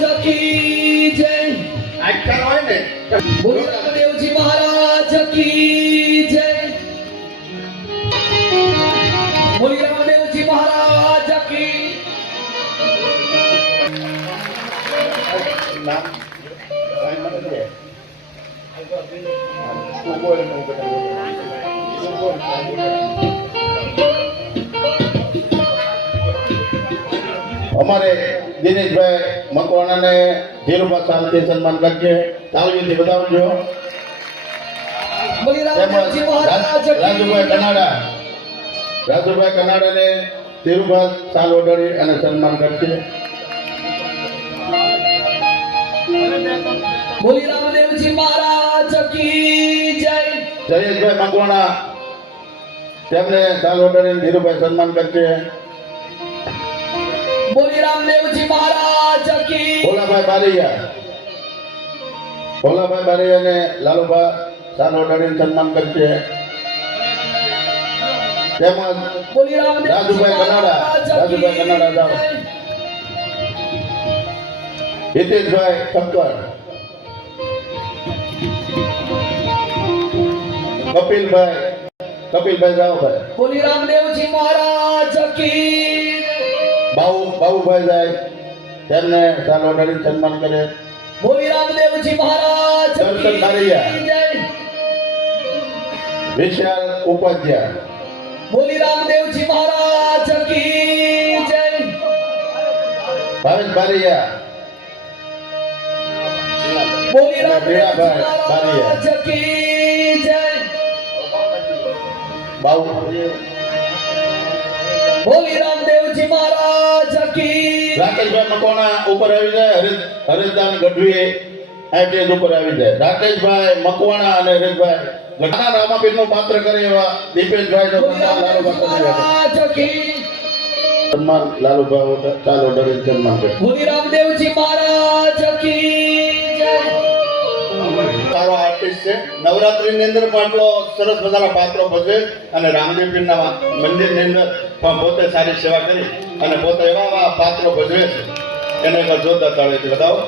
महाराज की जय। આખ્યાન હોય ને बोलिए रामदेव जी महाराज की जय। बोलिए रामदेव जी महाराज की। નામ કાંઈ મને દે. તું બોલ ને હું બધા બોલું. તું બોલ, કાંઈ બોલ. અમારે દિનેશભાઈ મકવાણાને ધીરુભા સાલથી સન્માન કરજે. તાળીઓથી બતાવજો. बोलिए તેમજ रामदेव जी महाराज રાજુભાઈ की। કનાડા કનાડાને ધીરુભા સાલ ઓઢાડી અને સન્માન કરશે. बोलिए रामदेव जी महाराज की जय। જયેશભાઈ મકવાણા તેમને સાલ ઓઢાડીને ધીરુભાઈ સન્માન કરશે. बोलिए रामदेव जी महाराज की। ભોલાભાઈ બારૈયાને લાલુભા સાલ ઓઢાડીને સન્માન કરશે. તેમજ बोलिए रामदेव जी રાજુભાઈ કનાડા જાઓ. હિતેશભાઈ ઠક્કર, કપિલભાઈ જાઓ ભાઈ. बोलिए रामदेव जी महाराज की। બાબુભાઈ જાય તેમને સાલ ઓઢાડીને સન્માન કરે. बोलिए रामदेव जी महाराज दर्शन की कारिया। जय। વિશાલ ઉપાધ્યાય, बोलिए रामदेव जी महाराज की जय। ભાવેશ બારૈયા, बोलिए रामदेव जी बारिया। महाराज की जय। બાબુ बोलिए रामदेव जी महाराज की। રાકેશભાઈ મકવાણા ઉપર આવી જાય. હરેશદાન ગઢવી આઈટીએસ ઉપર આવી જાય. રાકેશભાઈ મકવાણા અને હરેશભાઈ ઘણા રામાપીરનું પાત્ર કરે એવા દીપેશભાઈ નો बोलिए रामदेव जी महाराज की। સન્માન લાલુભાઈ ચાલો ડરે સન્માન કરે. बोलिए रामदेव जी महाराज की जय। સારો આર્ટિસ્ટ છે. નવરાત્રીની અંદર પણ આટલો સરસ મજાના પાત્રો ભજવે અને રામદેવપીરના મંદિરની અંદર પણ પોતે સારી સેવા કરી અને પોતે એવા પાત્રો ભજવે છે. એને એક જોરદાર તાળીઓથી બતાવો.